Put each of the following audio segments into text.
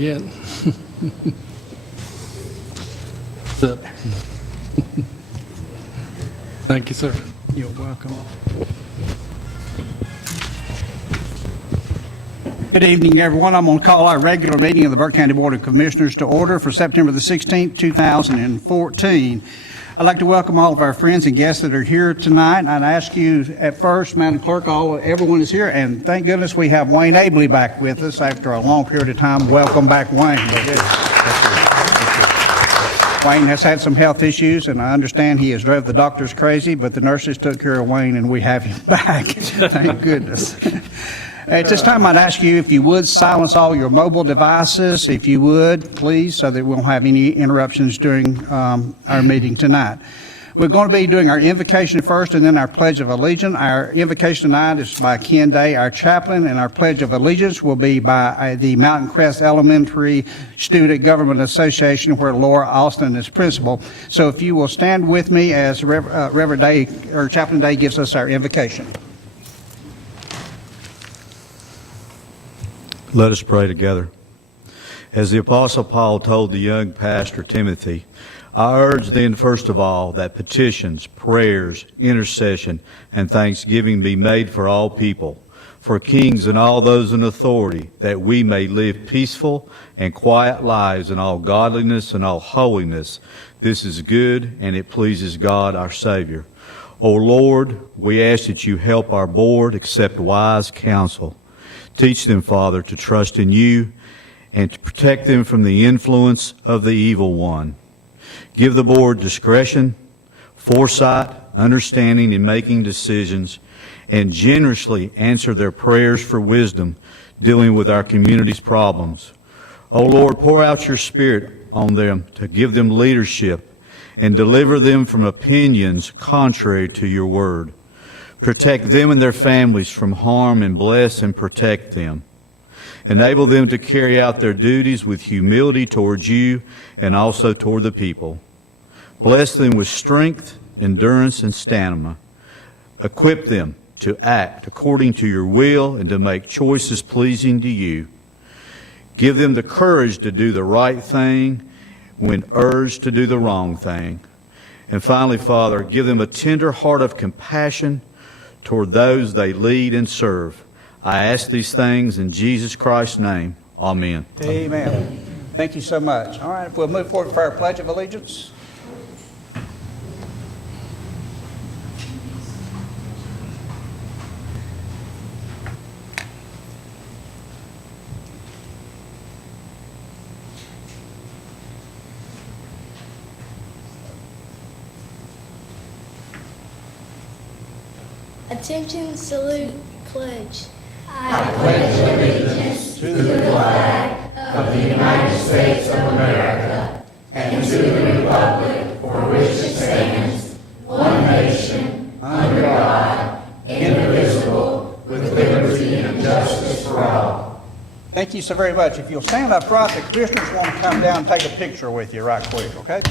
yet. Up. Thank you, sir. You're welcome. Good evening, everyone. I'm going to call our regular meeting of the Burke County Board of Commissioners to order for September the 16th, 2014. I'd like to welcome all of our friends and guests that are here tonight. I'd ask you at first, Madam Clerk, everyone is here, and thank goodness we have Wayne Abley back with us after a long period of time. Welcome back, Wayne. Wayne has had some health issues, and I understand he has drove the doctors crazy, but the nurses took care of Wayne, and we have him back. Thank goodness. At this time, I'd ask you if you would silence all your mobile devices, if you would, please, so that we won't have any interruptions during our meeting tonight. We're going to be doing our invocation first and then our Pledge of Allegiance. Our invocation tonight is by Ken Day, our chaplain, and our Pledge of Allegiance will be by the Mountain Crest Elementary Student Government Association, where Laura Austin is principal. So if you will stand with me as Reverend Day, or Chaplain Day, gives us our invocation. Let us pray together. As the Apostle Paul told the young pastor Timothy, I urge then, first of all, that petitions, prayers, intercession, and thanksgiving be made for all people, for kings and all those in authority, that we may live peaceful and quiet lives in all godliness and all holiness. This is good, and it pleases God our Savior. O Lord, we ask that you help our board accept wise counsel. Teach them, Father, to trust in you and to protect them from the influence of the evil one. Give the board discretion, foresight, understanding in making decisions, and generously answer their prayers for wisdom dealing with our community's problems. O Lord, pour out your Spirit on them to give them leadership and deliver them from opinions contrary to your word. Protect them and their families from harm and bless and protect them. Enable them to carry out their duties with humility towards you and also toward the people. Bless them with strength, endurance, and stamina. Equip them to act according to your will and to make choices pleasing to you. Give them the courage to do the right thing when urged to do the wrong thing. And finally, Father, give them a tender heart of compassion toward those they lead and serve. I ask these things in Jesus Christ's name. Amen. Amen. Thank you so much. All right, if we'll move forward for our Pledge of Allegiance. Attention, salute, pledge. I pledge allegiance to the flag of the United States of America and to the republic for which it stands, one nation, under God, indivisible, with liberty and justice for all. Thank you so very much. If you'll stand up front, the commissioners want to come down and take a picture with you right quick, okay?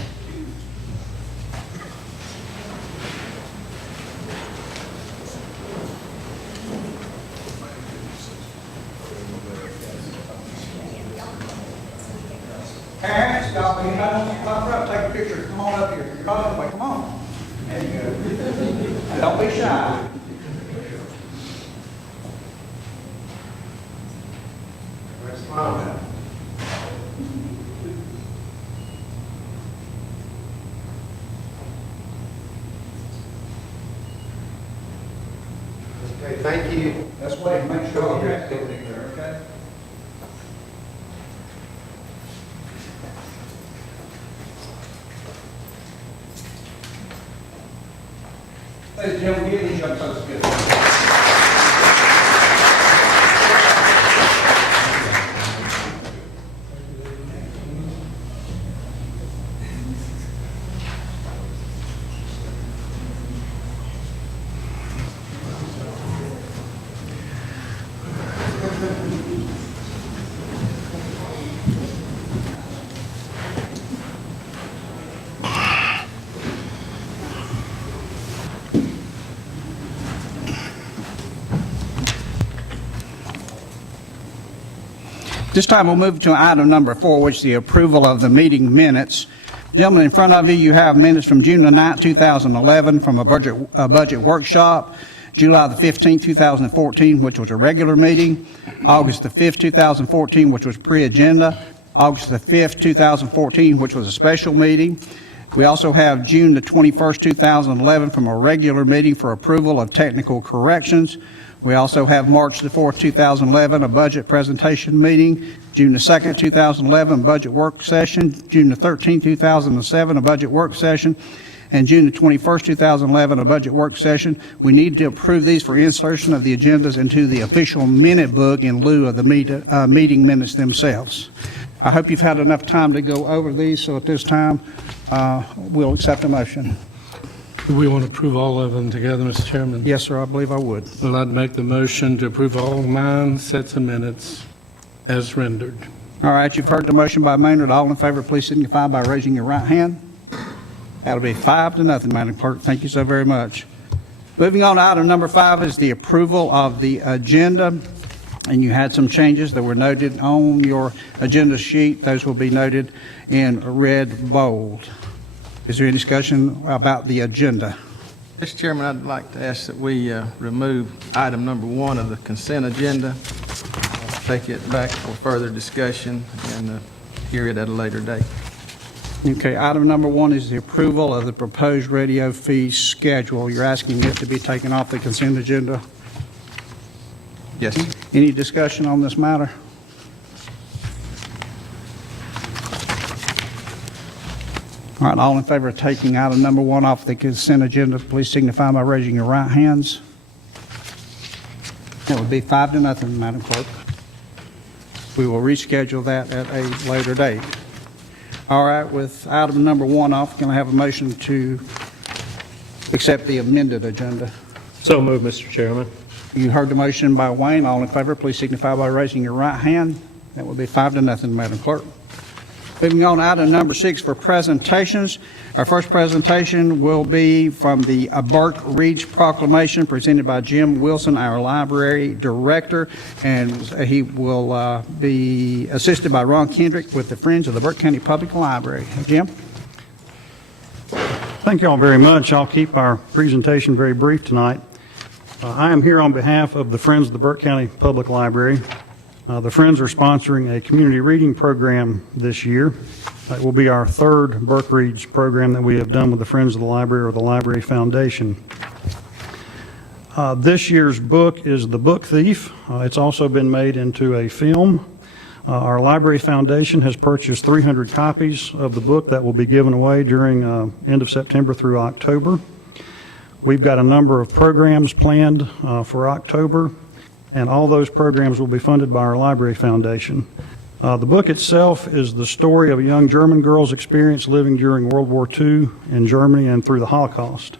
Parents, y'all, you come up, take a picture. Come on up here. Come on. There you go. And don't be shy. Smile now. Okay, thank you. Let's wait and make sure you're activity there, okay? Ladies and gentlemen, give these young folks a good This time, we'll move to item number 4, which is the approval of the meeting minutes. Gentlemen, in front of you, you have minutes from June the 9th, 2011, from a budget workshop, July the 15th, 2014, which was a regular meeting, August the 5th, 2014, which was pre-agenda, August the 5th, 2014, which was a special meeting. We also have June the 21st, 2011, from a regular meeting for approval of technical corrections. We also have March the 4th, 2011, a budget presentation meeting, June the 2nd, 2011, budget work session, June the 13th, 2007, a budget work session, and June the 21st, 2011, a budget work session. We need to approve these for insertion of the agendas into the official minute book in lieu of the meeting minutes themselves. I hope you've had enough time to go over these, so at this time, we'll accept a motion. Do we want to approve all of them together, Mr. Chairman? Yes, sir, I believe I would. Well, I'd make the motion to approve all 9 sets of minutes as rendered. All right, you've heard the motion by Maynard. All in favor, please signify by raising your right hand. That'll be 5-0, Madam Clerk. Thank you so very much. Moving on to item number 5 is the approval of the agenda. And you had some changes that were noted on your agenda sheet. Those will be noted in red bold. Is there any discussion about the agenda? Mr. Chairman, I'd like to ask that we remove item number 1 of the consent agenda, take it back for further discussion, and hear it at a later date. Okay, item number 1 is the approval of the proposed radio fee schedule. You're asking it to be taken off the consent agenda? Yes. Any discussion on this matter? All right, all in favor of taking item number 1 off the consent agenda, please signify by raising your right hands. That would be 5-0, Madam Clerk. We will reschedule that at a later date. All right, with item number 1 off, can I have a motion to accept the amended agenda? So moved, Mr. Chairman. You heard the motion by Wayne. All in favor, please signify by raising your right hand. That will be 5-0, Madam Clerk. Moving on to item number 6 for presentations. Our first presentation will be from the Burke Reach Proclamation presented by Jim Wilson, our library director, and he will be assisted by Ron Kendrick with the Friends of the Burke County Public Library. Jim? Thank you all very much. I'll keep our presentation very brief tonight. I am here on behalf of the Friends of the Burke County Public Library. The Friends are sponsoring a community reading program this year. It will be our 3rd Burke Reads program that we have done with the Friends of the Library or the Library Foundation. This year's book is The Book Thief. It's also been made into a film. Our Library Foundation has purchased 300 copies of the book that will be given away during end of September through October. We've got a number of programs planned for October, and all those programs will be funded by our Library Foundation. The book itself is the story of a young German girl's experience living during World War II in Germany and through the Holocaust.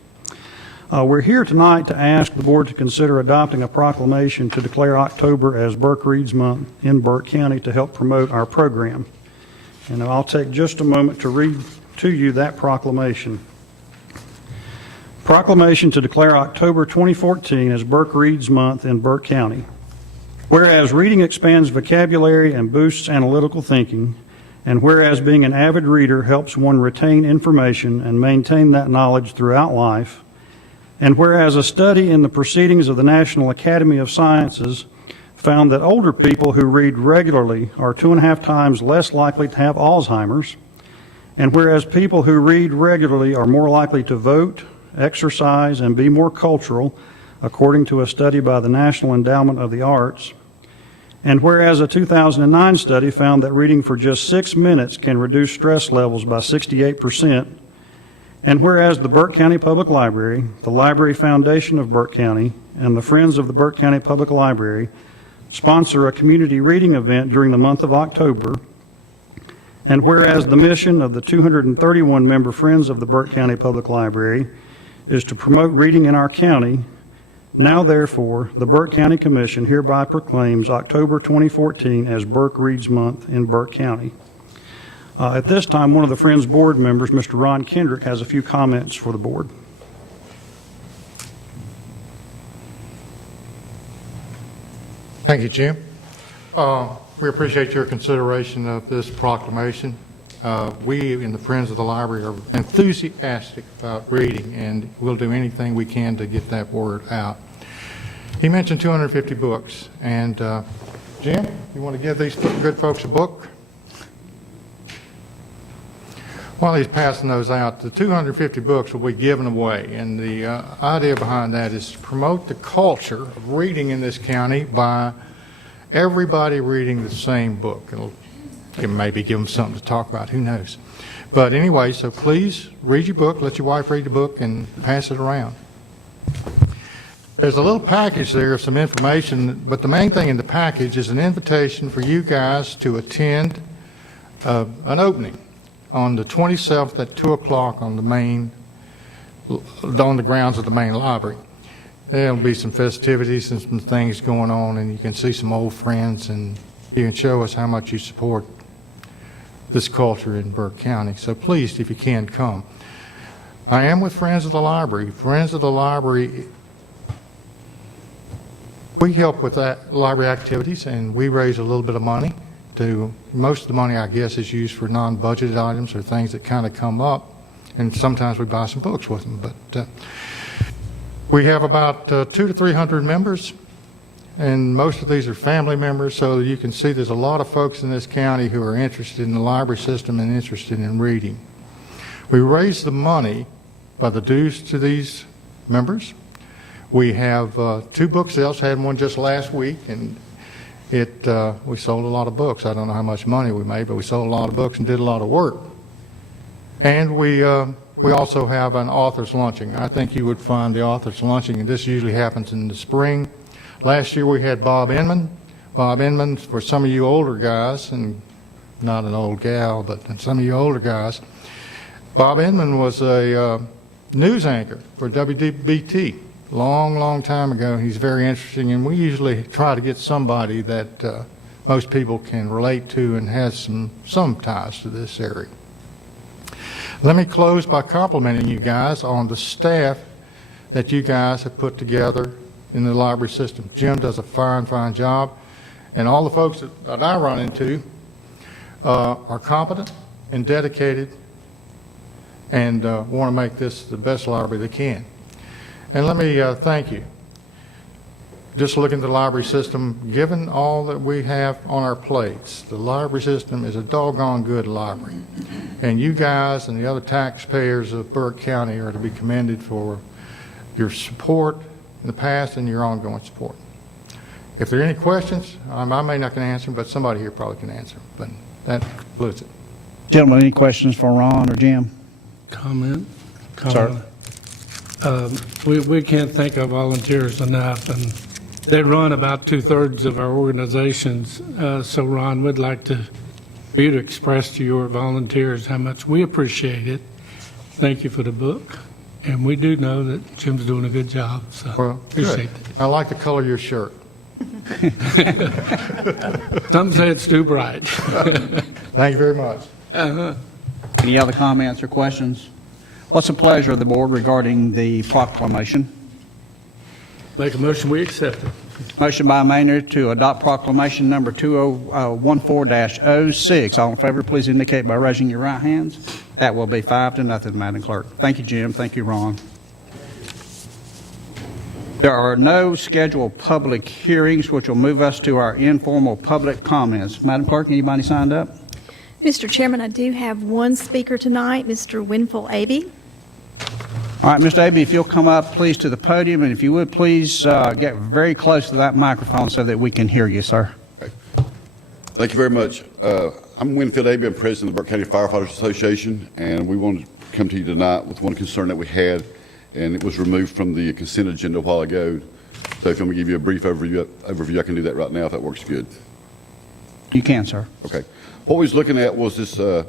We're here tonight to ask the board to consider adopting a proclamation to declare October as Burke Reads Month in Burke County to help promote our program. And I'll take just a moment to read to you that proclamation. Proclamation to declare October 2014 as Burke Reads Month in Burke County. Whereas reading expands vocabulary and boosts analytical thinking, and whereas being an avid reader helps one retain information and maintain that knowledge throughout life, and whereas a study in the Proceedings of the National Academy of Sciences found that older people who read regularly are 2.5 times less likely to have Alzheimer's, and whereas people who read regularly are more likely to vote, exercise, and be more cultural, according to a study by the National Endowment of the Arts. And whereas a 2009 study found that reading for just 6 minutes can reduce stress levels by 68%, and whereas the Burke County Public Library, the Library Foundation of Burke County, and the Friends of the Burke County Public Library sponsor a community reading event during the month of October, and whereas the mission of the 231-member Friends of the Burke County Public Library is to promote reading in our county, now therefore, the Burke County Commission hereby proclaims October 2014 as Burke Reads Month in Burke County. At this time, one of the Friends board members, Mr. Ron Kendrick, has a few comments for the board. Thank you, Jim. We appreciate your consideration of this proclamation. We in the Friends of the Library are enthusiastic about reading, and we'll do anything we can to get that word out. He mentioned 250 books, and Jim, you want to give these good folks a book? While he's passing those out, the 250 books will be given away, and the idea behind that is to promote the culture of reading in this county by everybody reading the same book. It'll maybe give them something to talk about, who knows. But anyway, so please read your book, let your wife read the book, and pass it around. There's a little package there of some information, but the main thing in the package is an invitation for you guys to attend an opening on the 27th at 2 o'clock on the grounds of the main library. There'll be some festivities and some things going on, and you can see some old friends, and you can show us how much you support this culture in Burke County. So please, if you can, come. I am with Friends of the Library. Friends of the Library, we help with that library activities, and we raise a little bit of money. Most of the money, I guess, is used for non-budgeted items or things that kind of come up, and sometimes we buy some books with them. But we have about 200 to 300 members, and most of these are family members, so you can see there's a lot of folks in this county who are interested in the library system and interested in reading. We raise the money by the dues to these members. We have 2 book sales, had one just last week, and we sold a lot of books. I don't know how much money we made, but we sold a lot of books and did a lot of work. And we also have an author's luncheon. I think you would find the author's luncheon, and this usually happens in the spring. Last year we had Bob Inman. Bob Inman, for some of you older guys, and not an old gal, but some of you older guys, Bob Inman was a news anchor for WBT. Long time ago. He's very interesting, and we usually try to get somebody that most people can relate to and has some ties to this area. Let me close by complimenting you guys on the staff that you guys have put together in the library system. Jim does a fine job, and all the folks that I run into are competent and dedicated and want to make this the best library they can. And let me thank you. Just looking at the library system, given all that we have on our plates, the library system is a doggone good library. And you guys and the other taxpayers of Burke County are to be commended for your support in the past and your ongoing support. If there are any questions, I may not can answer them, but somebody here probably can answer them. But that concludes it. Gentlemen, any questions for Ron or Jim? Comment? Sir. We can't thank our volunteers enough, and they run about 2/3 of our organizations. So Ron, we'd like for you to express to your volunteers how much we appreciate it. Thank you for the book, and we do know that Jim's doing a good job, so Well, appreciate good. that. I like the color of your shirt. Some say it's too bright. Thank you very much. Any other comments or questions? What's the pleasure of the board regarding the proclamation? Make a motion, we accept it. Motion by Maynard to adopt proclamation number 2014-06. All in favor, please indicate by raising your right hands. That will be 5-0, Madam Clerk. Thank you, Jim. Thank you, Ron. There are no scheduled public hearings, which will move us to our informal public comments. Madam Clerk, anybody signed up? Mr. Chairman, I do have one speaker tonight, Mr. Winfield Abey. All right, Mr. Abey, if you'll come up, please, to the podium, and if you would, please get very close to that microphone so that we can hear you, sir. Thank you very much. I'm Winfield Abey. I'm president of the Burke County Firefighters Association, and we wanted to come to you tonight with one concern that we had, and it was removed from the consent agenda a while ago. So if you want me to give you a brief overview, I can do that right now if that works good. You can, sir. Okay. What we was looking at was this the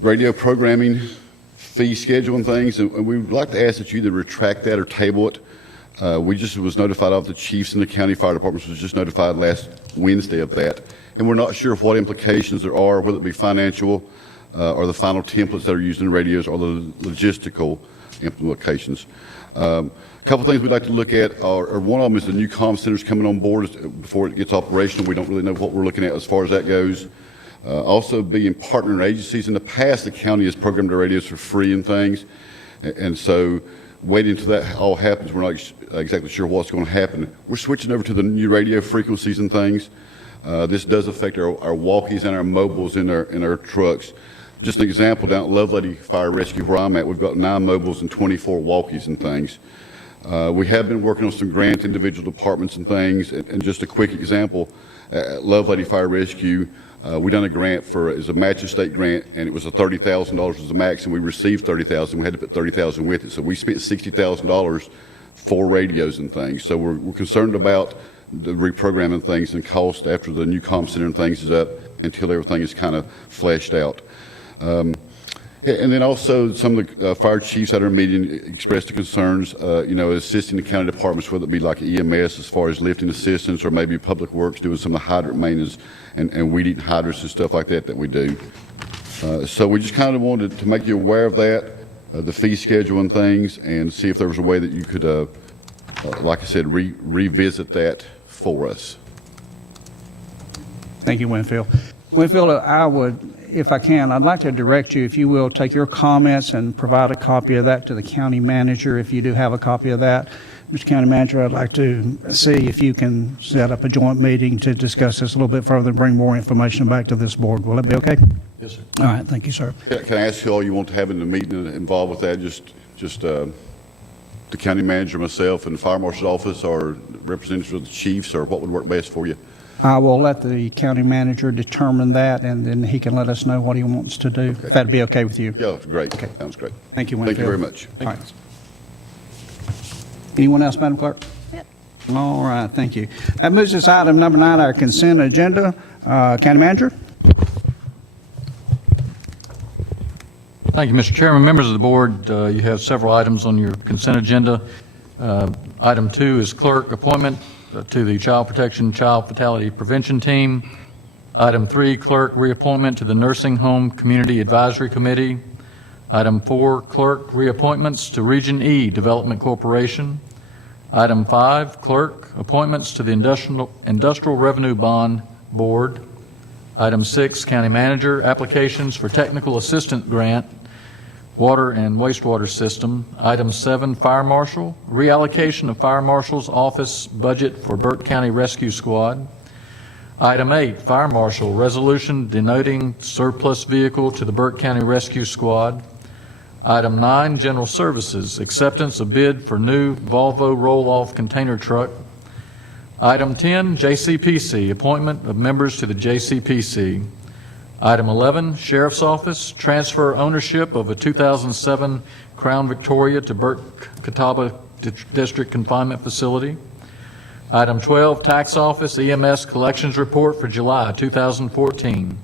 radio programming fee schedule and things, and we would like to ask that you either retract that or table it. We just was notified of the chiefs and the county fire departments was just notified last Wednesday of that, and we're not sure what implications there are, whether it be financial or the final templates that are used in radios or the logistical implications. A couple things we'd like to look at are one of them is the new comm centers coming on board before it gets operational. We don't really know what we're looking at as far as that goes. Also being partner agencies. In the past, the county has programmed our radios for free and things. And so waiting until that all happens, we're not exactly sure what's going to happen. We're switching over to the new radio frequencies and things. This does affect our walkies and our mobiles in our trucks. Just an example, down at Lovelady Fire Rescue where I'm at, we've got 9 mobiles and 24 walkies and things. We have been working on some grant individual departments and things. And just a quick example, at Lovelady Fire Rescue, we done a grant it's a match state grant, and it was $30,000 was the max, and we received $30,000. We had to put $30,000 with it, so we spent $60,000 for radios and things. So we're concerned about the reprogramming things and cost after the new comm center and things is up until everything is kind of fleshed out. And then also some of the fire chiefs at our meeting expressed the concerns, assisting the county departments, whether it be like EMS as far as lifting assistance or maybe public works doing some of the hydrant maintenance and weed eating hydrants and stuff like that we do. So we just kind of wanted to make you aware of that, the fee schedule and things, and see if there was a way that you could, like I said, revisit that for us. Thank you, Winfield. Winfield, I would, if I can, I'd like to direct you, if you will, take your comments and provide a copy of that to the county manager, if you do have a copy of that. Mr. County Manager, I'd like to see if you can set up a joint meeting to discuss this a little bit further and bring more information back to this board. Will that be okay? Yes, sir. All right, thank you, sir. Can I ask who all you want to have in the meeting involved with that? Just the county manager, myself, and the fire marshal's office, or representatives of the chiefs, or what would work best for you? I will let the county manager determine that, and then he can let us know what he wants to do. Okay. If that'd be okay with you. Yeah, great. Okay. Sounds great. Thank you, Winfield. Thank you very much. All right. Anyone else, Madam Clerk? Yep. All right, thank you. That moves us to item number 9, our consent agenda. County Manager? Thank you, Mr. Chairman. Members of the board, you have several items on your consent agenda. Item 2 is clerk appointment to the Child Protection Child Fatality Prevention Team. Item 3, clerk reappointment to the Nursing Home Community Advisory Committee. Item 4, clerk reappointments to Region E Development Corporation. Item 5, clerk appointments to the Industrial Revenue Bond Board. Item 6, county manager applications for technical assistant grant, water and wastewater system. Item 7, fire marshal, reallocation of fire marshal's office budget for Burke County Rescue Squad. Item 8, fire marshal, resolution denoting surplus vehicle to the Burke County Rescue Squad. Item 9, general services, acceptance of bid for new Volvo roll-off container truck. Item 10, JCPC, appointment of members to the JCPC. Item 11, Sheriff's Office, transfer ownership of a 2007 Crown Victoria to Burke Catawba District Confinement Facility. Item 12, Tax Office EMS Collections Report for July 2014.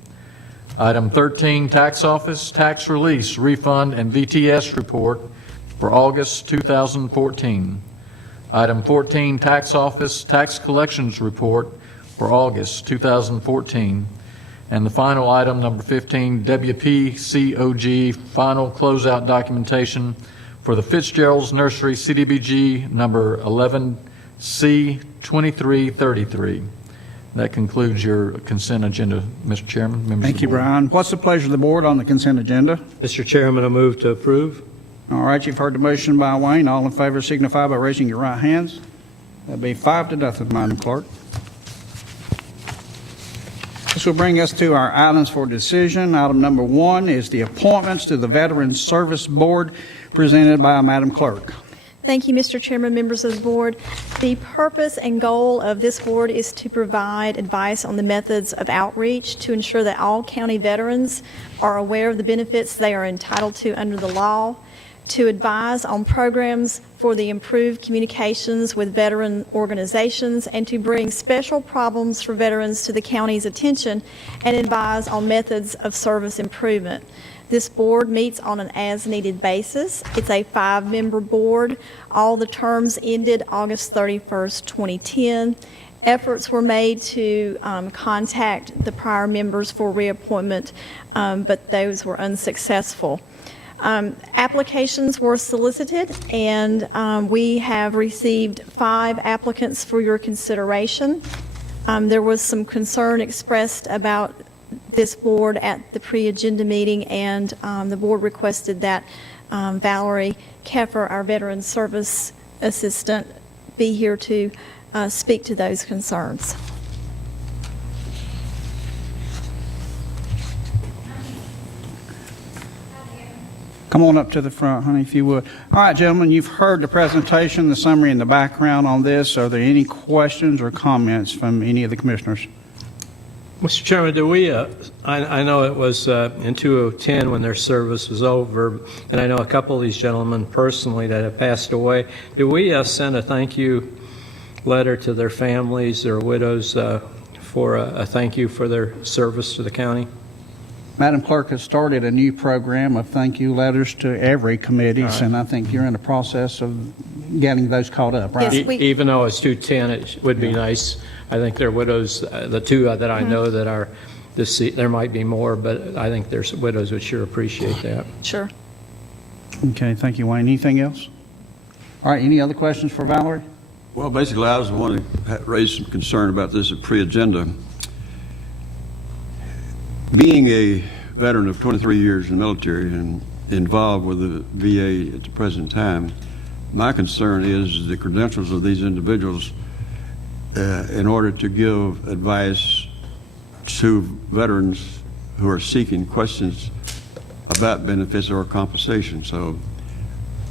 Item 13, Tax Office Tax Release Refund and VTS Report for August 2014. Item 14, Tax Office Tax Collections Report for August 2014. And the final item, number 15, WPCOG Final Closeout Documentation for the Fitzgerald's Nursery CDBG number 11C2333. That concludes your consent agenda, Mr. Chairman. Members Thank of the you, board. Brian. What's the pleasure of the board on the consent agenda? Mr. Chairman, I move to approve. All right, you've heard the motion by Wayne. All in favor signify by raising your right hands. That'd be 5-0, Madam Clerk. This will bring us to our items for decision. Item number 1 is the appointments to the Veterans Service Board presented by Madam Clerk. Thank you, Mr. Chairman, members of the board. The purpose and goal of this board is to provide advice on the methods of outreach to ensure that all county veterans are aware of the benefits they are entitled to under the law, to advise on programs for the improved communications with veteran organizations, and to bring special problems for veterans to the county's attention and advise on methods of service improvement. This board meets on an as-needed basis. It's a 5-member board. All the terms ended August 31st, 2010. Efforts were made to contact the prior members for reappointment, but those were unsuccessful. Applications were solicited, and we have received 5 applicants for your consideration. There was some concern expressed about this board at the pre-agenda meeting, and the board requested that Valerie Keffer, our Veteran Service Assistant, be here to speak to those concerns. Come on up to the front, honey, if you would. All right, gentlemen, you've heard the presentation, the summary, and the background on this. Are there any questions or comments from any of the commissioners? Mr. Chairman, do we, I know it was in 2010 when their service was over, and I know a couple of these gentlemen personally that have passed away. Do we send a thank you letter to their families, their widows, for a thank you for their service to the county? Madam Clerk has started a new program of thank you letters to every committees, and I think you're in the process of getting those caught up, right? Yes, Even though it's 210, it would be nice. I think their widows, the 2 that I know that are deceased, there might be more, but I think their widows would sure appreciate that. Sure. Okay, thank you, Wayne. Anything else? All right, any other questions for Valerie? Well, basically, I was wanting to raise some concern about this at pre-agenda. Being a veteran of 23 years in the military and involved with the VA at the present time, my concern is the credentials of these individuals in order to give advice to veterans who are seeking questions about benefits or compensation. So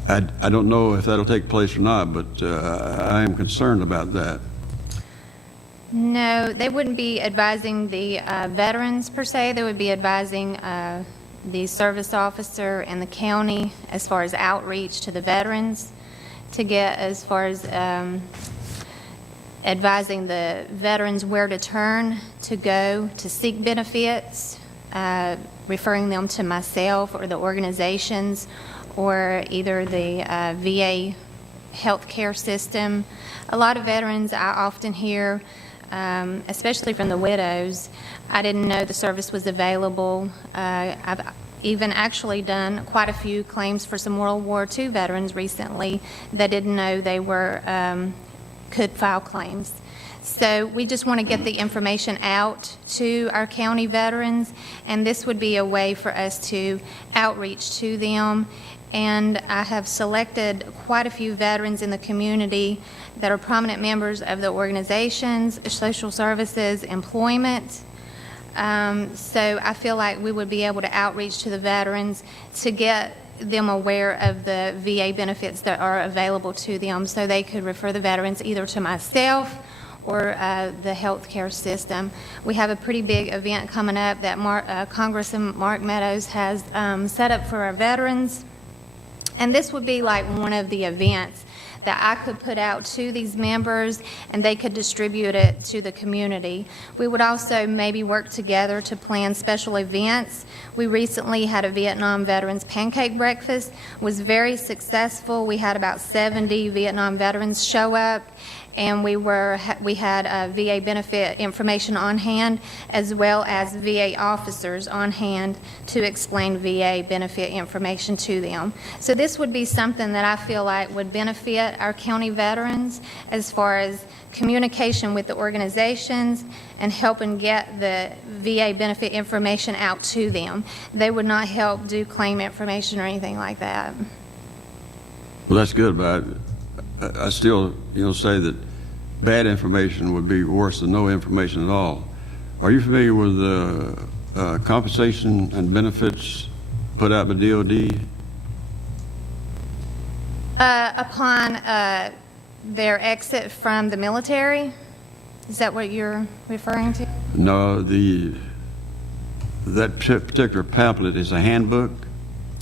I don't know if that'll take place or not, but I am concerned about that. No, they wouldn't be advising the veterans per se. They would be advising the service officer and the county as far as outreach to the veterans, to get as far as advising the veterans where to turn to go to seek benefits, referring them to myself or the organizations or either the VA healthcare system. A lot of veterans I often hear, especially from the widows, I didn't know the service was available. I've even actually done quite a few claims for some World War II veterans recently that didn't know they were could file claims. So we just want to get the information out to our county veterans, and this would be a way for us to outreach to them. And I have selected quite a few veterans in the community that are prominent members of the organizations, social services, employment. So I feel like we would be able to outreach to the veterans to get them aware of the VA benefits that are available to them, so they could refer the veterans either to myself or the healthcare system. We have a pretty big event coming up that Congressman Mark Meadows has set up for our veterans. And this would be like one of the events that I could put out to these members and they could distribute it to the community. We would also maybe work together to plan special events. We recently had a Vietnam Veterans Pancake Breakfast. It was very successful. We had about 70 Vietnam veterans show up, and we had VA benefit information on hand as well as VA officers on hand to explain VA benefit information to them. So this would be something that I feel like would benefit our county veterans as far as communication with the organizations and helping get the VA benefit information out to them. They would not help do claim information or anything like that. Well, that's good, but I still, say that bad information would be worse than no information at all. Are you familiar with the compensation and benefits put out by DOD? Upon their exit from the military? Is that what you're referring to? No, that particular pamphlet is a handbook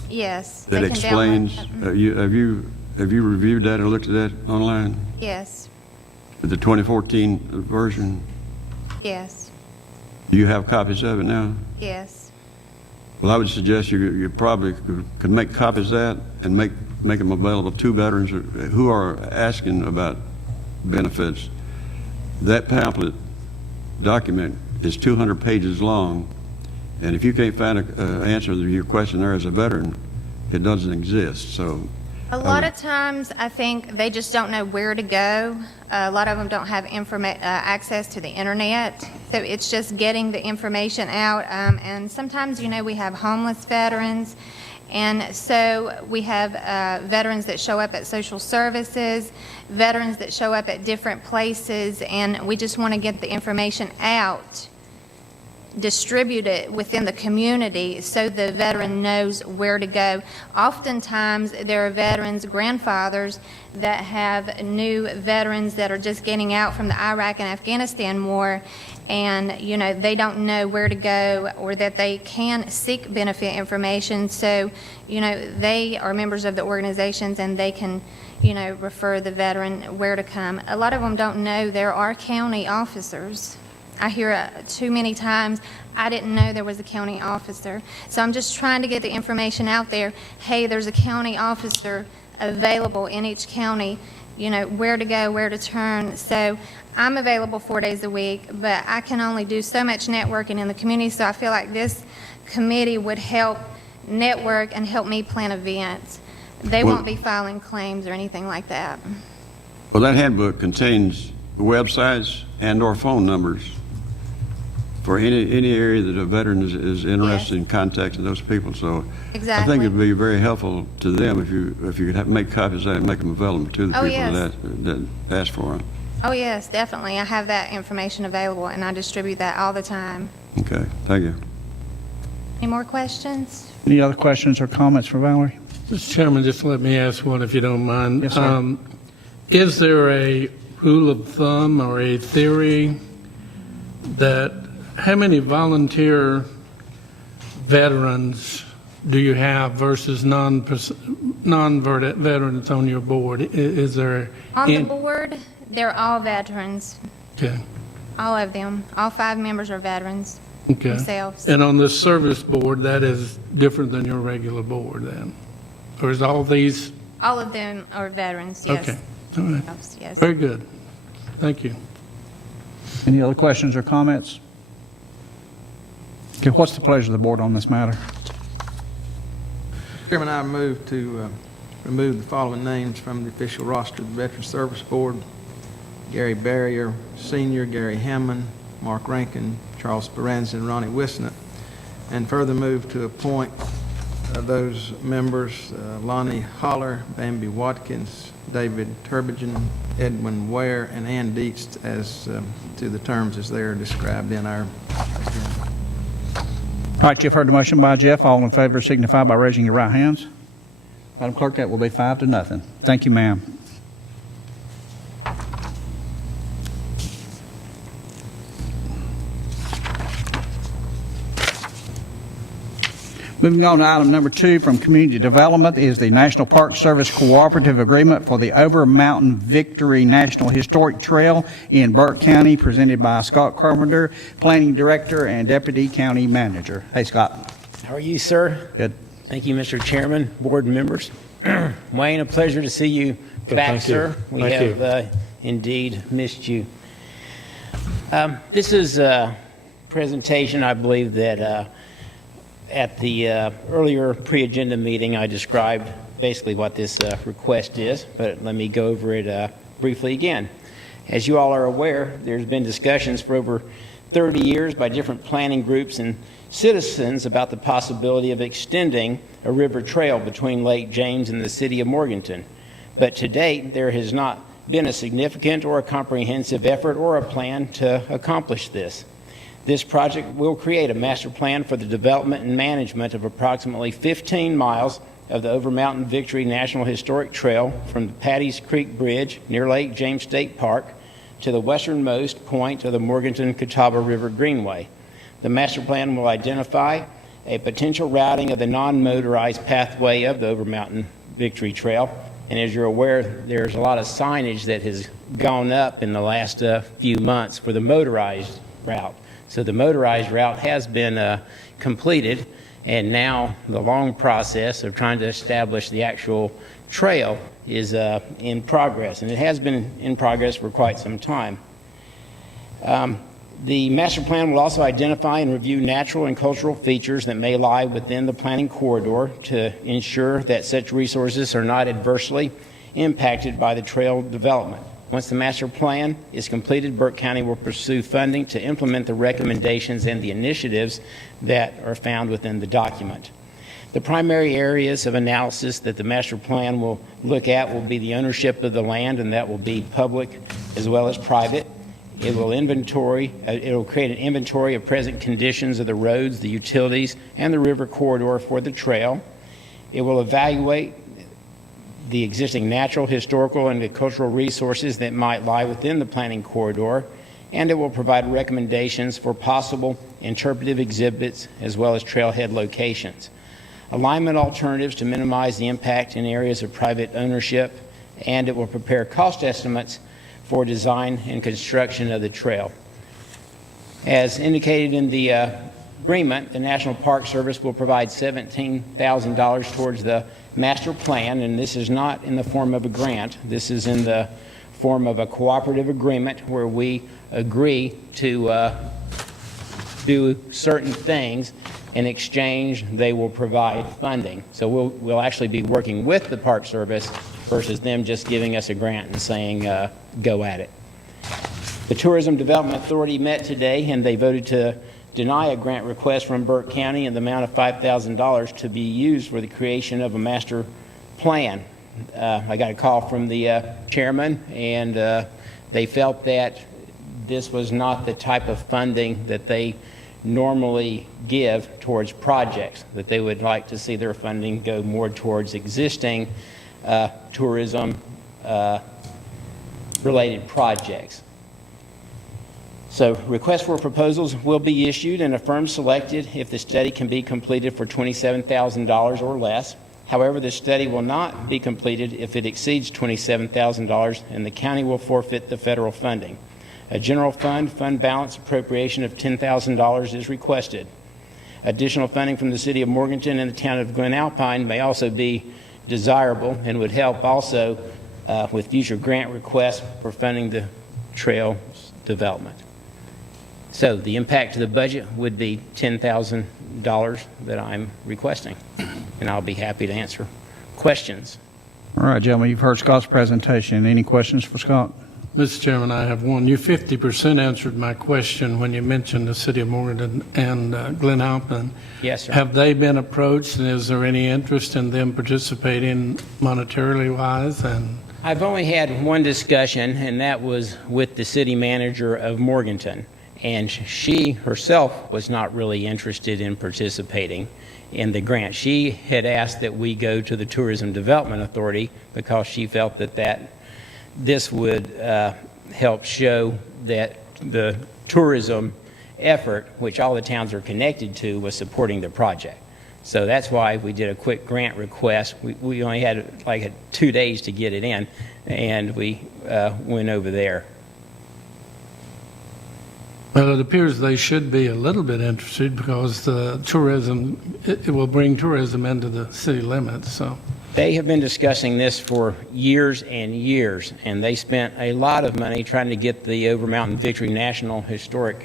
Yes. that they can explains. download that. Have you reviewed that or looked at that online? Yes. The 2014 version? Yes. Do you have copies of it now? Yes. Well, I would suggest you probably could make copies of that and make them available to veterans who are asking about benefits. That pamphlet document is 200 pages long, and if you can't find an answer to your question there as a veteran, it doesn't exist. So A lot of times, I think they just don't know where to go. A lot of them don't have access to the internet, so it's just getting the information out. And sometimes, we have homeless veterans, and so we have veterans that show up at social services, veterans that show up at different places, and we just want to get the information out, distribute it within the community so the veteran knows where to go. Oftentimes, there are veterans' grandfathers that have new veterans that are just getting out from the Iraq and Afghanistan war, and, they don't know where to go or that they can seek benefit information. So, they are members of the organizations and they can, refer the veteran where to come. A lot of them don't know there are county officers. I hear too many times, I didn't know there was a county officer. So I'm just trying to get the information out there. Hey, there's a county officer available in each county, where to go, where to turn. So I'm available 4 days a week, but I can only do so much networking in the community, so I feel like this committee would help network and help me plan events. They won't be filing claims or anything like that. Well, that handbook contains websites and/or phone numbers for any area that a veteran is interested in contacting those people. So Exactly. I think it would be very helpful to them if you could make copies of that and make them available to the people yes. that ask for them. Oh, yes, definitely. I have that information available, and I distribute that all the time. Okay, thank you. Any more questions? Any other questions or comments for Valerie? Mr. Chairman, just let me ask one if you don't mind. Yes, sir. Is there a rule of thumb or a theory that how many volunteer veterans do you have versus non-veterans on your board? Is there On the board, they're all veterans. Okay. All of them. All 5 members are veterans Okay. themselves. And on this service board, that is different than your regular board then? Or is all these? All of them are veterans, yes. Okay. All right. Yes. Very good. Thank you. Any other questions or comments? Okay, what's the pleasure of the board on this matter? Chairman, I move to remove the following names from the official roster of the Veterans Service Board: Gary Barrier Sr., Gary Hammond, Mark Rankin, Charles Speranza, and Ronnie Wisnett, and further move to appoint those members, Lonnie Holler, Bambi Watkins, David Turbigen, Edwin Ware, and Ann Dietz as to the terms as they are described in our agenda. All right, you've heard the motion by Jeff. All in favor signify by raising your right hands. Madam Clerk, that will be 5-0. Thank you, ma'am. Moving on to item number 2 from Community Development is the National Park Service Cooperative Agreement for the Over Mountain Victory National Historic Trail in Burke County, presented by Scott Carpenter, Planning Director and Deputy County Manager. Hey, Scott. How are you, sir? Good. Thank you, Mr. Chairman, board members. Wayne, a pleasure to see you back, thank you. sir. We Thank have indeed missed you. This is a presentation, I believe, that at the earlier pre-agenda meeting, I described basically what this request is, but let me go over it briefly again. As you all are aware, there's been discussions for over 30 years by different planning groups and citizens about the possibility of extending a river trail between Lake James and the city of Morganton. But to date, there has not been a significant or a comprehensive effort or a plan to accomplish this. This project will create a master plan for the development and management of approximately 15 miles of the Over Mountain Victory National Historic Trail from the Patty's Creek Bridge near Lake James State Park to the westernmost point of the Morganton-Catawba River Greenway. The master plan will identify a potential routing of the non-motorized pathway of the Over Mountain Victory Trail. And as you're aware, there's a lot of signage that has gone up in the last few months for the motorized route. So the motorized route has been completed, and now the long process of trying to establish the actual trail is in progress, and it has been in progress for quite some time. The master plan will also identify and review natural and cultural features that may lie within the planning corridor to ensure that such resources are not adversely impacted by the trail development. Once the master plan is completed, Burke County will pursue funding to implement the recommendations and the initiatives that are found within the document. The primary areas of analysis that the master plan will look at will be the ownership of the land, and that will be public as well as private. It will create an inventory of present conditions of the roads, the utilities, and the river corridor for the trail. It will evaluate the existing natural, historical, and cultural resources that might lie within the planning corridor, and it will provide recommendations for possible interpretive exhibits as well as trailhead locations. Alignment alternatives to minimize the impact in areas of private ownership, and it will prepare cost estimates for design and construction of the trail. As indicated in the agreement, the National Park Service will provide $17,000 towards the master plan, and this is not in the form of a grant. This is in the form of a cooperative agreement where we agree to do certain things. In exchange, they will provide funding. So we'll actually be working with the Park Service versus them just giving us a grant and saying, go at it. The Tourism Development Authority met today, and they voted to deny a grant request from Burke County in the amount of $5,000 to be used for the creation of a master plan. I got a call from the chairman, and they felt that this was not the type of funding that they normally give towards projects, that they would like to see their funding go more towards existing tourism related projects. So requests for proposals will be issued and a firm selected if the study can be completed for $27,000 or less. However, the study will not be completed if it exceeds $27,000, and the county will forfeit the federal funding. A general fund balance appropriation of $10,000 is requested. Additional funding from the City of Morganton and the Town of Glen Alpine may also be desirable and would help also with future grant requests for funding the trail development. So the impact to the budget would be $10,000 that I'm requesting, and I'll be happy to answer questions. All right, gentlemen, you've heard Scott's presentation. Any questions for Scott? Mr. Chairman, I have one. You 50% answered my question when you mentioned the City of Morganton and Glen Alpine. Yes, sir. Have they been approached, and is there any interest in them participating monetarily wise? And I've only had one discussion, and that was with the city manager of Morganton, and she herself was not really interested in participating in the grant. She had asked that we go to the Tourism Development Authority because she felt that this would help show that the tourism effort, which all the towns are connected to, was supporting the project. So that's why we did a quick grant request. We only had like 2 days to get it in, and we went over there. well, it appears they should be a little bit interested because the tourism, it will bring tourism into the city limits. So they have been discussing this for years and years, and they spent a lot of money trying to get the Overmountain Victory National Historic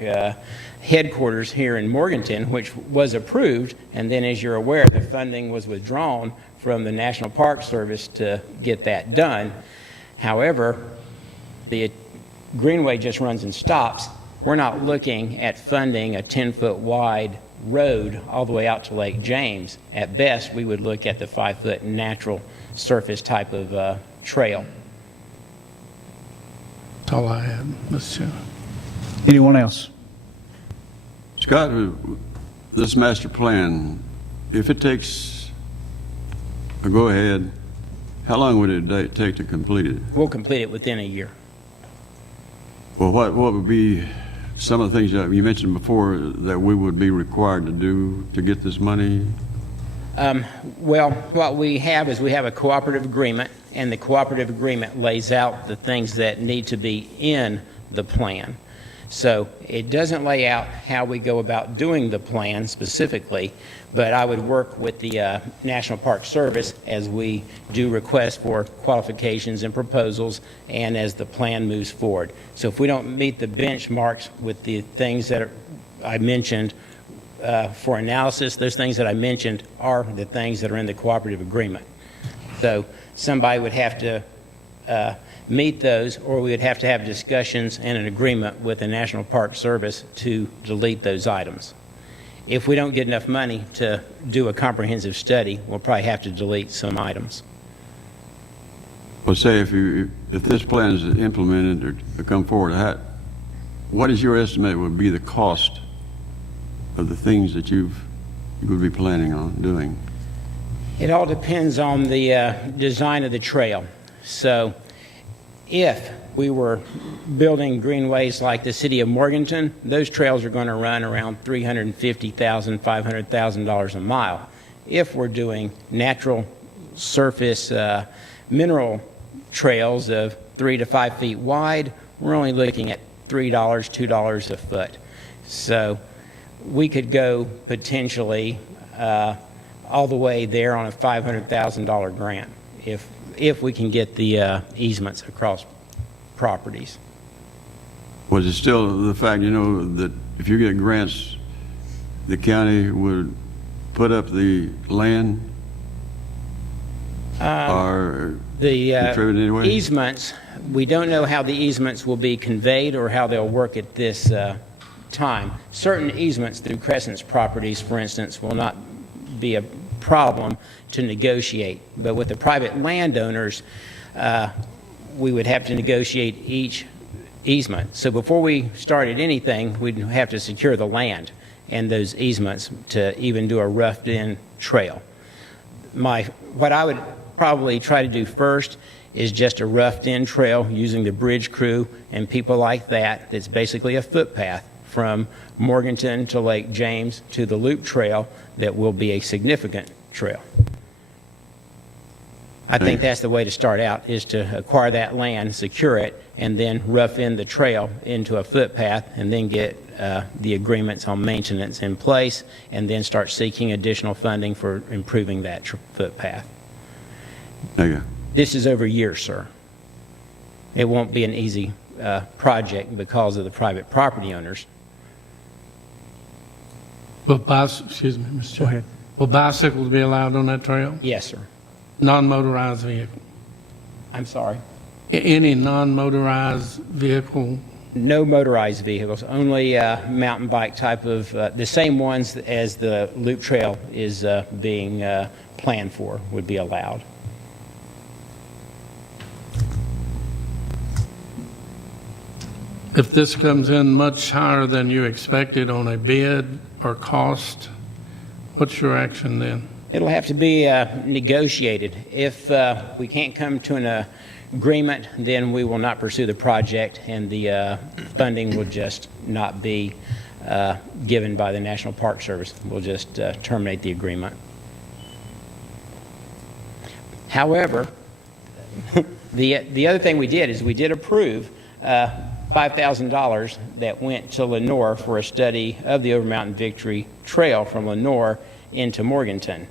headquarters here in Morganton, which was approved, and then, as you're aware, the funding was withdrawn from the National Park Service to get that done. However, the Greenway just runs and stops. We're not looking at funding a 10-foot wide road all the way out to Lake James. At best, we would look at the 5-foot natural surface type of trail. that's all I had, Mr. Chairman. Anyone else? Scott, this master plan, if it takes a go-ahead, how long would it take to complete it? We'll complete it within a year. Well, what would be some of the things that you mentioned before that we would be required to do to get this money? Well, what we have is we have a cooperative agreement, and the cooperative agreement lays out the things that need to be in the plan. So it doesn't lay out how we go about doing the plan specifically, but I would work with the National Park Service as we do requests for qualifications and proposals and as the plan moves forward. So if we don't meet the benchmarks with the things that I mentioned for analysis, those things that I mentioned are the things that are in the cooperative agreement. So somebody would have to meet those, or we would have to have discussions and an agreement with the National Park Service to delete those items. If we don't get enough money to do a comprehensive study, we'll probably have to delete some items. Well, say if this plan is implemented or come forward, what is your estimate would be the cost of the things that you would be planning on doing? It all depends on the design of the trail. So if we were building greenways like the city of Morganton, those trails are going to run around $350,000, $500,000 a mile. If we're doing natural surface mineral trails of 3 to 5 feet wide, we're only looking at $3, $2 a foot. So we could go potentially all the way there on a $500,000 grant if we can get the easements across properties. Was it still the fact, that if you get grants, the county would put up the land or contribute in any way? Easements, we don't know how the easements will be conveyed or how they'll work at this time. Certain easements through Crescent's properties, for instance, will not be a problem to negotiate. But with the private landowners, we would have to negotiate each easement. So before we started anything, we'd have to secure the land and those easements to even do a roughed-in trail. What I would probably try to do first is just a roughed-in trail using the bridge crew and people like that. That's basically a footpath from Morganton to Lake James to the Loop Trail that will be a significant trail. I think that's the way to start out, is to acquire that land, secure it, and then rough in the trail into a footpath, and then get the agreements on maintenance in place, and then start seeking additional funding for improving that footpath. Thank you. This is over years, sir. It won't be an easy project because of the private property owners. Excuse me, Mr. Chair. Go ahead. Will bicycles be allowed on that trail? Yes, sir. Non-motorized vehicle? I'm sorry? Any non-motorized vehicle? No motorized vehicles, only mountain bike type of, the same ones as the Loop Trail is being planned for would be allowed. If this comes in much higher than you expected on a bid or cost, what's your action then? It'll have to be negotiated. If we can't come to an agreement, then we will not pursue the project, and the funding will just not be given by the National Park Service. We'll just terminate the agreement. However, the other thing we did is we did approve $5,000 that went to Lenoir for a study of the Overmountain Victory Trail from Lenoir into Morganton.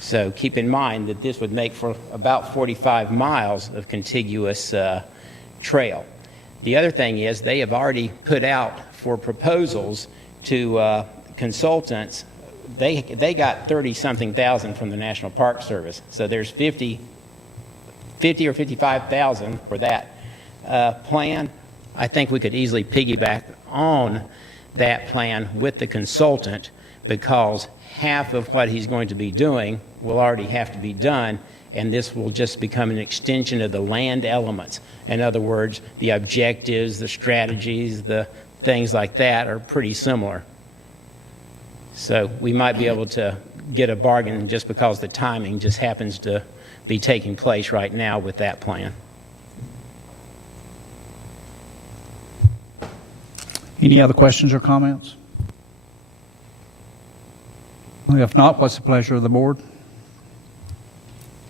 So keep in mind that this would make for about 45 miles of contiguous trail. The other thing is they have already put out for proposals to consultants. They got 30-something thousand from the National Park Service. So there's 50 or 55,000 for that plan. I think we could easily piggyback on that plan with the consultant, because half of what he's going to be doing will already have to be done, and this will just become an extension of the land elements. In other words, the objectives, the strategies, the things like that are pretty similar. So we might be able to get a bargain just because the timing just happens to be taking place right now with that plan. Any other questions or comments? If not, what's the pleasure of the board?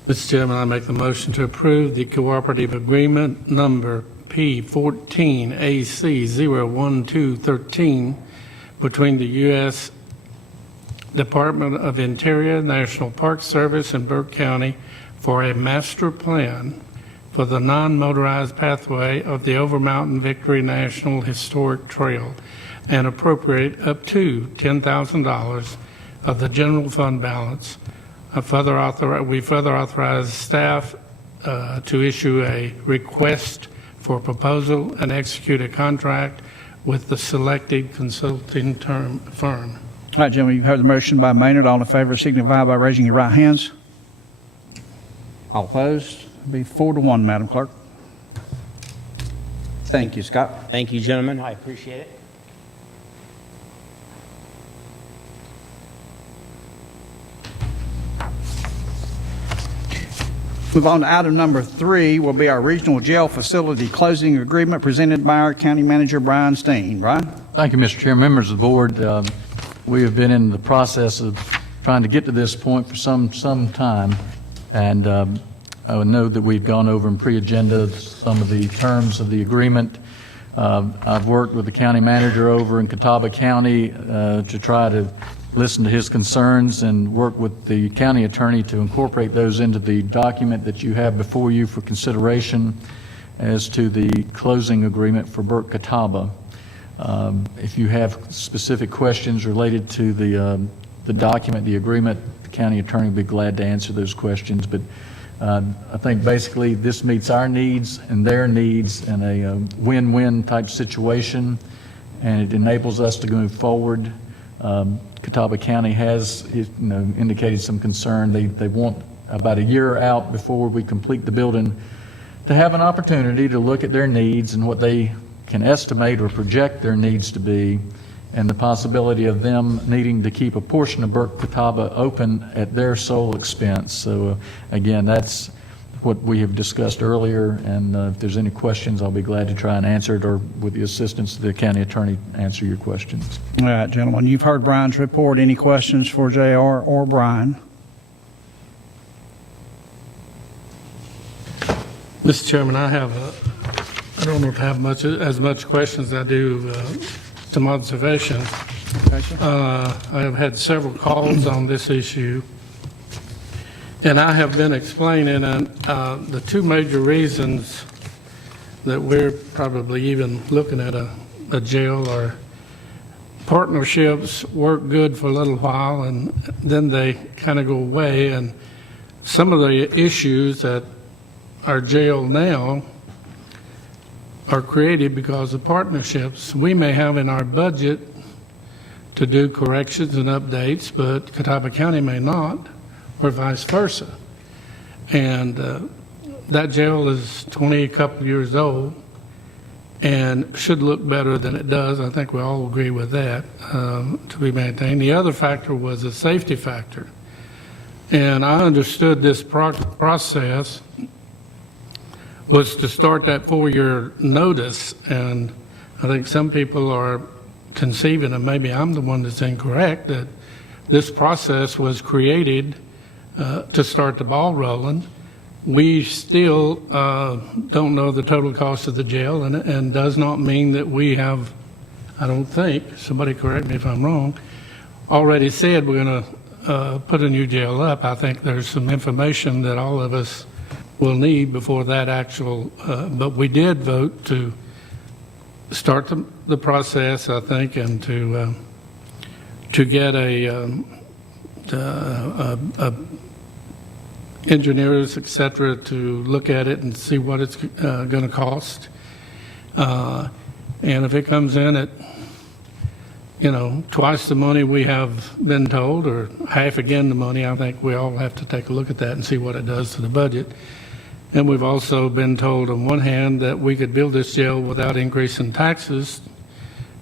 Mr. Chairman, I make the motion to approve the cooperative agreement number P14 AC 01213 between the U.S. Department of Interior, National Park Service, and Burke County for a master plan for the non-motorized pathway of the Overmountain Victory National Historic Trail and appropriate up to $10,000 of the general fund balance. We further authorize staff to issue a request for proposal and execute a contract with the selected consulting firm. All right, gentlemen, you've heard the motion by Maynard. All in favor signify by raising your right hands. All opposed? It'll be 4-1, Madam Clerk. Thank you, Scott. Thank you, gentlemen. I appreciate it. Move on to item number 3 will be our regional jail facility closing agreement presented by our County Manager, Brian Steen. Brian? Thank you, Mr. Chairman. Members of the board, we have been in the process of trying to get to this point for some time, and I would know that we've gone over in pre-agenda some of the terms of the agreement. I've worked with the county manager over in Catawba County to try to listen to his concerns and work with the county attorney to incorporate those into the document that you have before you for consideration as to the closing agreement for Burke Catawba. If you have specific questions related to the document, the agreement, the county attorney will be glad to answer those questions. But I think basically this meets our needs and their needs in a win-win type situation, and it enables us to move forward. Catawba County has indicated some concern. They want about a year out before we complete the building to have an opportunity to look at their needs and what they can estimate or project their needs to be, and the possibility of them needing to keep a portion of Burke Catawba open at their sole expense. So again, that's what we have discussed earlier, and if there's any questions, I'll be glad to try and answer it, or with the assistance of the county attorney, answer your questions. All right, gentlemen, you've heard Brian's report. Any questions for JR or Brian? Mr. Chairman, I don't know if I have as much questions as I do some observations. I have had several calls on this issue, and I have been explaining the two major reasons that we're probably even looking at a jail are partnerships work good for a little while, and then they kind of go away. And some of the issues at our jail now are created because of partnerships. We may have in our budget to do corrections and updates, but Catawba County may not, or vice versa. And that jail is 20 a couple years old and should look better than it does. I think we all agree with that, to be maintained. The other factor was a safety factor. And I understood this process was to start that 4-year notice, and I think some people are conceiving, and maybe I'm the one that's incorrect, that this process was created to start the ball rolling. We still don't know the total cost of the jail, and does not mean that we have, I don't think, somebody correct me if I'm wrong, already said we're going to put a new jail up. I think there's some information that all of us will need before that actual, but we did vote to start the process, I think, and to get engineers, et cetera, to look at it and see what it's going to cost. And if it comes in at, twice the money we have been told, or half again the money, I think we all have to take a look at that and see what it does to the budget. And we've also been told on one hand that we could build this jail without increasing taxes,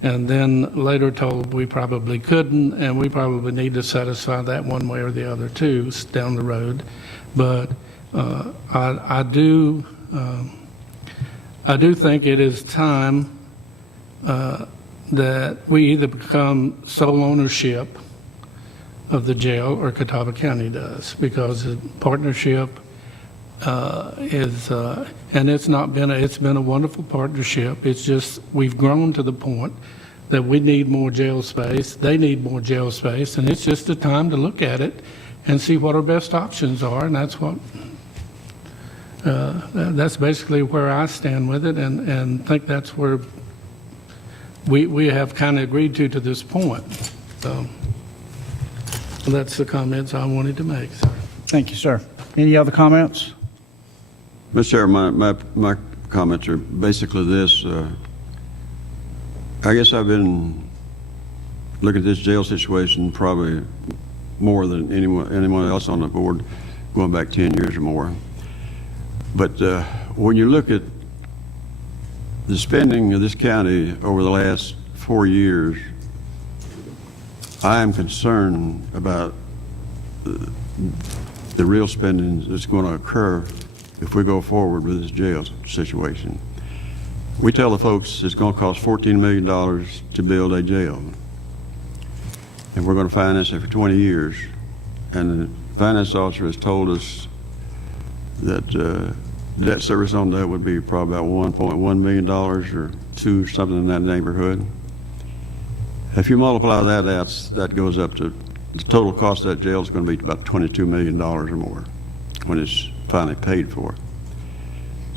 and then later told we probably couldn't, and we probably need to satisfy that one way or the other too down the road. But I do think it is time that we either become sole ownership of the jail or Catawba County does, because the partnership and it's been a wonderful partnership. It's just, we've grown to the point that we need more jail space, they need more jail space, and it's just a time to look at it and see what our best options are, and that's basically where I stand with it, and think that's where we have kind of agreed to this point. So that's the comments I wanted to make, sir. Thank you, sir. Any other comments? Mr. Chairman, my comments are basically this. I guess I've been looking at this jail situation probably more than anyone else on the board, going back 10 years or more. But when you look at the spending of this county over the last 4 years, I am concerned about the real spending that's going to occur if we go forward with this jail situation. We tell the folks it's going to cost $14 million to build a jail, and we're going to finance it for 20 years. And the finance officer has told us that debt service on that would be probably about $1.1 million or two, something in that neighborhood. If you multiply that out, that goes up to the total cost of that jail is going to be about $22 million or more when it's finally paid for.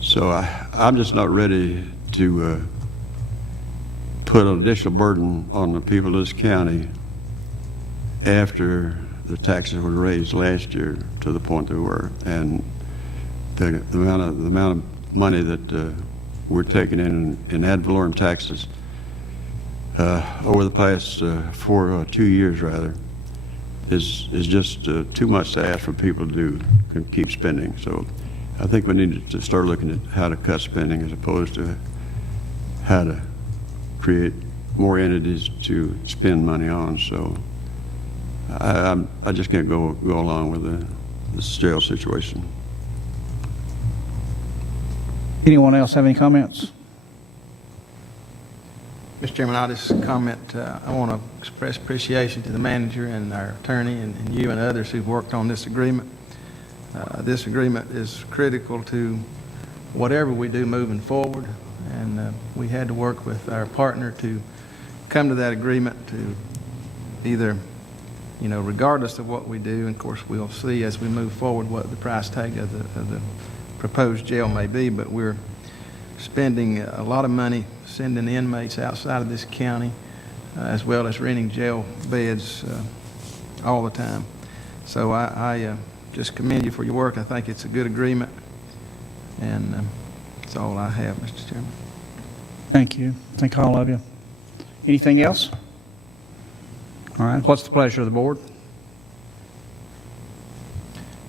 So I'm just not ready to put an additional burden on the people of this county after the taxes were raised last year to the point they were, and the amount of money that we're taking in ad valorem taxes over the past 2 years rather is just too much to ask for people to do, keep spending. So I think we need to start looking at how to cut spending as opposed to how to create more entities to spend money on. So I just can't go along with this jail situation. Anyone else have any comments? Mr. Chairman, I'll just comment. I want to express appreciation to the manager and our attorney and you and others who've worked on this agreement. This agreement is critical to whatever we do moving forward, and we had to work with our partner to come to that agreement to either, regardless of what we do, and of course we'll see as we move forward what the price tag of the proposed jail may be, but we're spending a lot of money sending inmates outside of this county, as well as renting jail beds all the time. So I just commend you for your work. I think it's a good agreement, and that's all I have, Mr. Chairman. Thank you. Thank all of you. Anything else? All right. What's the pleasure of the board?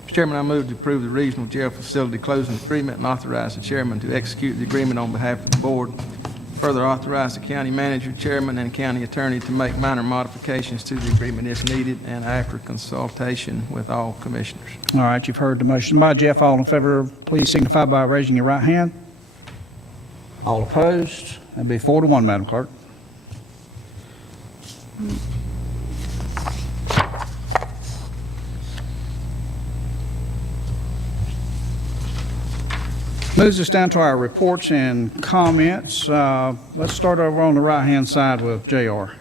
Mr. Chairman, I move to approve the regional jail facility closing agreement and authorize the chairman to execute the agreement on behalf of the board. Further authorize the county manager, chairman, and county attorney to make minor modifications to the agreement if needed and after consultation with all commissioners. All right. You've heard the motion by Jeff. All in favor, please signify by raising your right hand. All opposed? That'd be 4-1, Madam Clerk. Moves us down to our reports and comments. Let's start over on the right-hand side with J.R.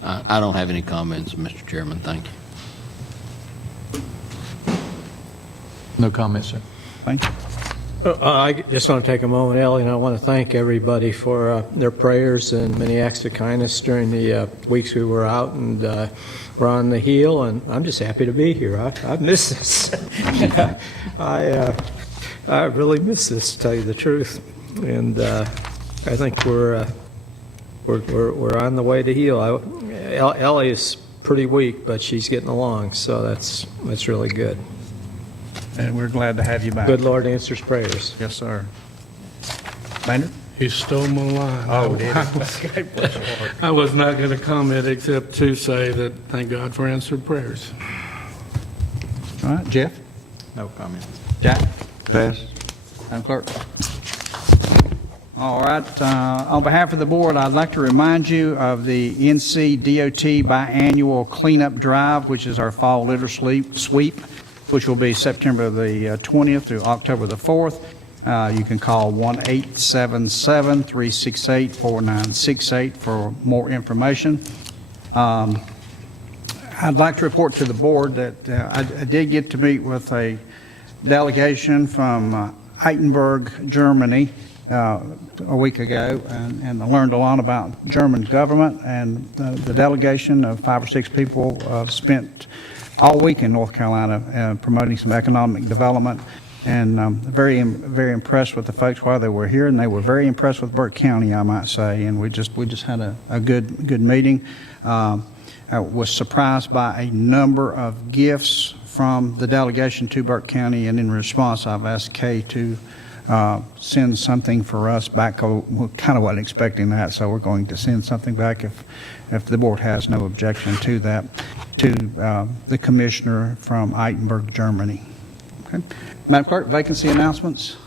I don't have any comments, Mr. Chairman. Thank you. No comments, sir. Thank you. I just want to take a moment, Ellie, and I want to thank everybody for their prayers and many acts of kindness during the weeks we were out and we're on the heel, and I'm just happy to be here. I've missed this. I really miss this, to tell you the truth, and I think we're on the way to heal. Ellie is pretty weak, but she's getting along, so that's really good. And we're glad to have you back. Good Lord answers prayers. Yes, sir. Maynard? He stole my line. Oh, did I was not going to comment except to say that thank God for answered prayers. All right. Jeff? No comments. Jack? Pass. Madam Clerk. All right. On behalf of the board, I'd like to remind you of the NC DOT biannual cleanup drive, which is our fall litter sweep. which will be September the 20th through October the 4th. You can call 1-877-368-4968 for more information. I'd like to report to the board that I did get to meet with a delegation from Altenburg, Germany, a week ago, and I learned a lot about German government. And the delegation of 5 or 6 people spent all week in North Carolina promoting some economic development. And very impressed with the folks while they were here, and they were very impressed with Burke County, I might say. And we just had a good meeting. I was surprised by a number of gifts from the delegation to Burke County, and in response, I've asked Kay to send something for us back. We kind of wasn't expecting that, so we're going to send something back if the board has no objection to that, to the commissioner from Altenburg, Germany. Okay. Madam Clerk, vacancy announcements.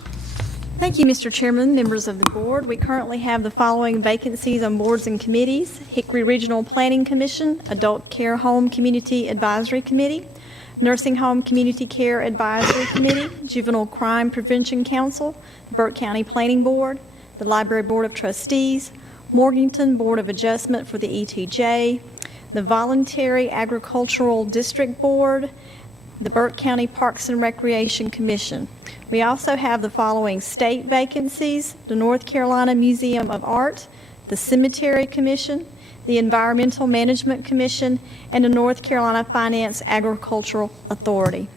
Thank you, Mr. Chairman, members of the board. We currently have the following vacancies on boards and committees: Hickory Regional Planning Commission, Adult Care Home Community Advisory Committee, Nursing Home Community Care Advisory Committee, Juvenile Crime Prevention Council, the Burke County Planning Board, the Library Board of Trustees, Morganton Board of Adjustment for the ETJ, the Voluntary Agricultural District Board, the Burke County Parks and Recreation Commission. We also have the following state vacancies: the North Carolina Museum of Art, the Cemetery Commission, the Environmental Management Commission, and the North Carolina Finance Agricultural Authority.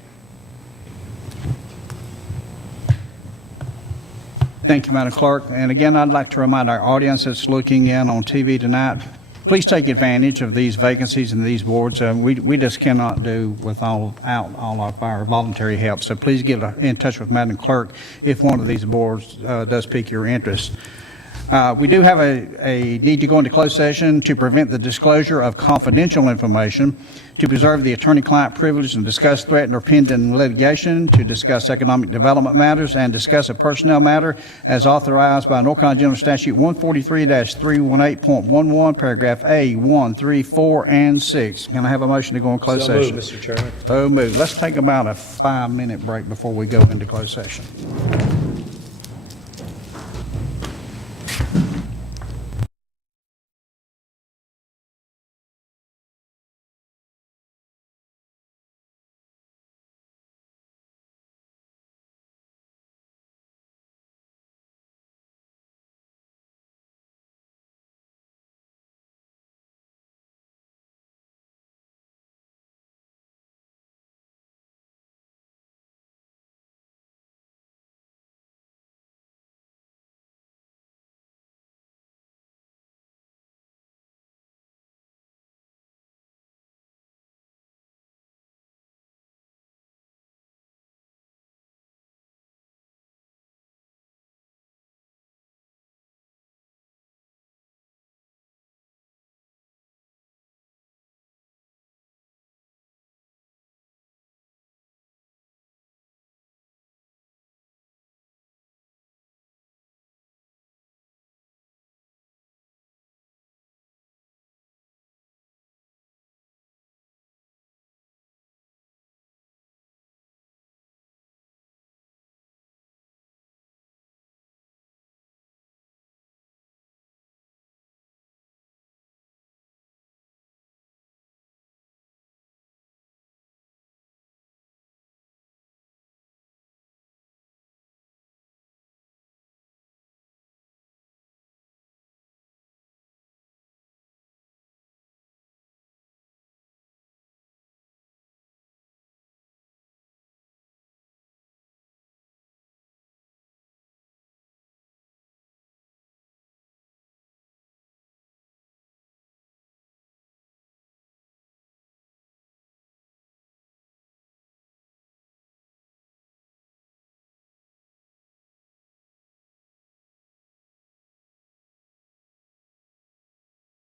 Thank you, Madam Clerk. And again, I'd like to remind our audience that's looking in on TV tonight, please take advantage of these vacancies and these boards. We just cannot do without all of our voluntary help. So please get in touch with Madam Clerk if one of these boards does pique your interest. We do have a need to go into closed session to prevent the disclosure of confidential information, to preserve the attorney-client privilege and discuss threatened or pending litigation, to discuss economic development matters, and discuss a personnel matter as authorized by North Carolina General Statute 143-318.11, paragraph A, 1, 3, 4, and 6. Can I have a motion to go in closed session? Mr. Chairman. So moved. Let's take about a 5-minute break before we go into closed session.